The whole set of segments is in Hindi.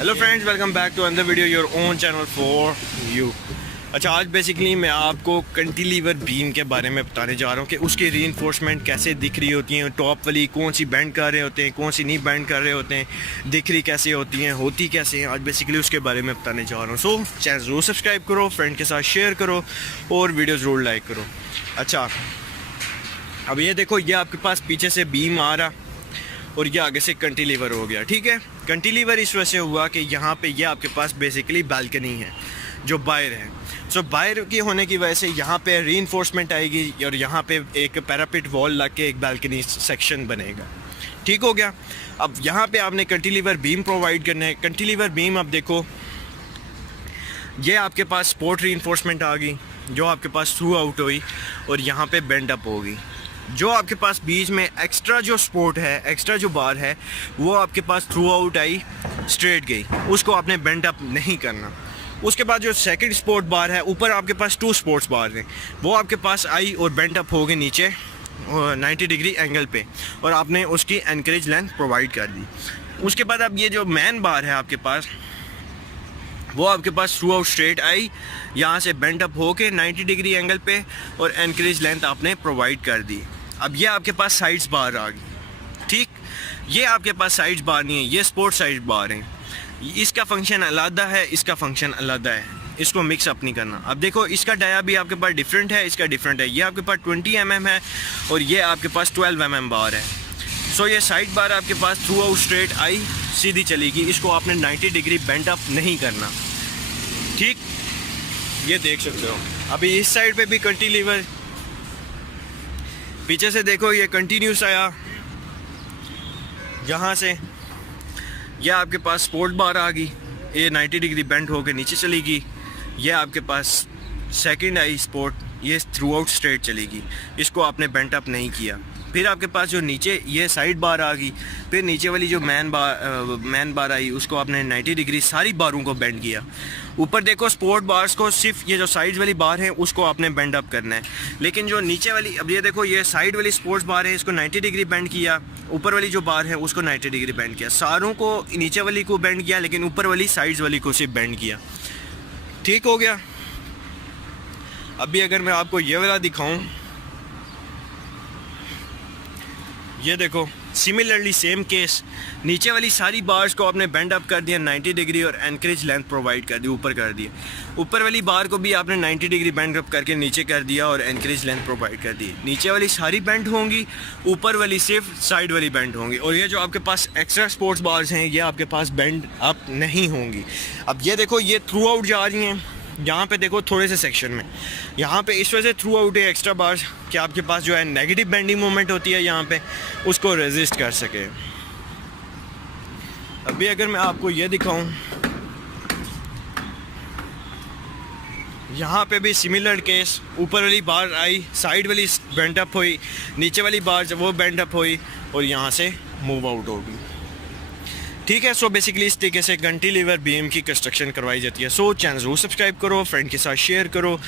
Hello friends, welcome back to another video your own channel for you. अच्छा, आज बेसिकली मैं आपको कैंटिलीवर बीम के बारे में बताने जा रहा हूँ कि उसकी रीइंफोर्समेंट कैसे दिख रही होती हैं, टॉप वाली कौन सी बैंड कर रहे होते हैं, कौन सी नहीं बैंड कर रहे होते हैं, दिख रही कैसे होती हैं, होती कैसे हैं। आज बेसिकली उसके बारे में बताने जा रहा हूँ। सो चैनल ज़रूर सब्सक्राइब करो, फ्रेंड के साथ शेयर करो और वीडियो ज़रूर लाइक करो। अच्छा, अब ये देखो, ये आपके पास पीछे से बीम आ रहा और ये आगे से कैंटिलीवर हो गया। ठीक है, कैंटिलीवर इस वजह से हुआ कि यहाँ पे ये आपके पास बेसिकली बालकनी है जो बाहर है। सो बाहर की होने की वजह से यहाँ पे रीइंफोर्समेंट आएगी और यहाँ पे एक पैरापिट वॉल लग के एक बालकनी सेक्शन बनेगा। ठीक हो गया। अब यहाँ पे आपने कैंटिलीवर बीम प्रोवाइड करना है। कैंटिलीवर बीम, अब देखो, ये आपके पास स्पोर्ट रीइंफोर्समेंट आ गई जो आपके पास थ्रू आउट हुई और यहाँ पे बेंड अप होगी। जो आपके पास बीच में एक्स्ट्रा जो सपोर्ट है, एक्स्ट्रा जो बार है, वो आपके pass through out I, straight गई, उसको आपने बेंड अप नहीं करना। उसके बाद जो सेकंड सपोर्ट बार है, ऊपर आपके पास 2 स्पोर्ट्स बार हैं, वो आपके पास आई और बेंड अप हो गए नीचे 90 डिग्री एंगल पे और आपने उसकी एनकरेज लेंथ प्रोवाइड कर दी। उसके बाद अब ये जो मैन बार है आपके पास, वो आपके पास थ्रू आउट स्ट्रेट आई, यहाँ से बेंड अप हो के 90 डिग्री एंगल पे और एनकरेज लेंथ आपने प्रोवाइड कर दी। अब ये आपके पास साइड्स बार आ गई। ठीक, ये आपके पास साइड्स बार नहीं है, ये स्पोर्ट साइड बार हैं। इसका फंक्शन अलग है, इसका फंक्शन अलग है, इसको मिक्स अप नहीं करना। अब देखो, इसका डाया भी आपके पास डिफरेंट है, इसका डिफरेंट है। ये आपके पास 20 mm है और ये आपके पास 12 mm बार है। सो ये साइड बार आपके पास थ्रू आउट स्ट्रेट आई, सीधी चलेगी, इसको आपने 90 डिग्री बेंड अप नहीं करना। ठीक, ये देख सकते हो। अभी इस साइड पे भी कैंटिलीवर, पीछे से देखो, ये कंटिन्यूस आया, यहाँ से ये आपके पास स्पोर्ट बार आ गई, ये 90 डिग्री बेंड होकर नीचे चलेगी। ये आपके पास सेकंड आई स्पोर्ट, ये थ्रू आउट स्ट्रेट चलेगी, इसको आपने बेंड अप नहीं किया। फिर आपके पास जो नीचे ये साइड बार आ गई, फिर नीचे वाली जो मैन बार आई, उसको आपने 90 डिग्री सारी बारों को बेंड किया। ऊपर देखो, स्पोर्ट बार्स को सिर्फ ये जो साइड वाली बार है उसको आपने बेंड अप करना है, लेकिन जो नीचे वाली, अब ये देखो, ये साइड वाली स्पोर्ट्स बार है, इसको 90 डिग्री बेंड किया। ऊपर वाली जो बार है उसको 90 डिग्री बेंड किया। सारों को, नीचे वाली को बेंड किया, लेकिन ऊपर वाली साइड्स वाली को सिर्फ बेंड किया। ठीक हो गया। अभी अगर मैं आपको ये वाला दिखाऊं, ये देखो, सिमिलरली सेम केस, नीचे वाली सारी बार्स को आपने बेंड अप कर दिया 90 डिग्री और एनकरेज लेंथ प्रोवाइड कर दी, ऊपर कर दिया। ऊपर वाली बार को भी आपने 90 डिग्री बेंड अप करके नीचे कर दिया और एनकरेज लेंथ प्रोवाइड कर दी। नीचे वाली सारी बेंड होंगी, ऊपर वाली सिर्फ साइड वाली बेंड होंगी। और ये जो आपके पास एक्स्ट्रा स्पोर्ट्स बार्स हैं, ये आपके पास बेंड अप नहीं होंगी। अब ये देखो, ये थ्रू आउट जा रही हैं, यहाँ पे देखो थोड़े से सेक्शन में, यहाँ पे इस वजह से थ्रू आउट है एक्स्ट्रा बार्स कि आपके पास जो है नेगेटिव बेंडिंग मोमेंट होती है यहाँ पे, उसको रेजिस्ट कर सके। अभी अगर मैं आपको ये दिखाऊं, यहाँ पे भी सिमिलर केस, ऊपर वाली बार आई, साइड वाली बेंड अप हुई, नीचे वाली बार जब वो बेंड अप हुई और यहाँ से मूव आउट होगी। ठीक है। सो बेसिकली इस तरीके से कैंटिलीवर बीम की कंस्ट्रक्शन करवाई जाती है। सो चैनल ज़रूर सब्सक्राइब करो, फ्रेंड के साथ शेयर करो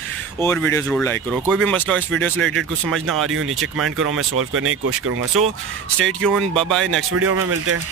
और वीडियो ज़रूर लाइक करो। कोई भी मसला इस वीडियो से रिलेटेड कुछ समझ ना आ रही हो, नीचे कमेंट करो, मैं सॉल्व करने की कोशिश करूँगा। So stay tuned, bye bye, next video में मिलते हैं।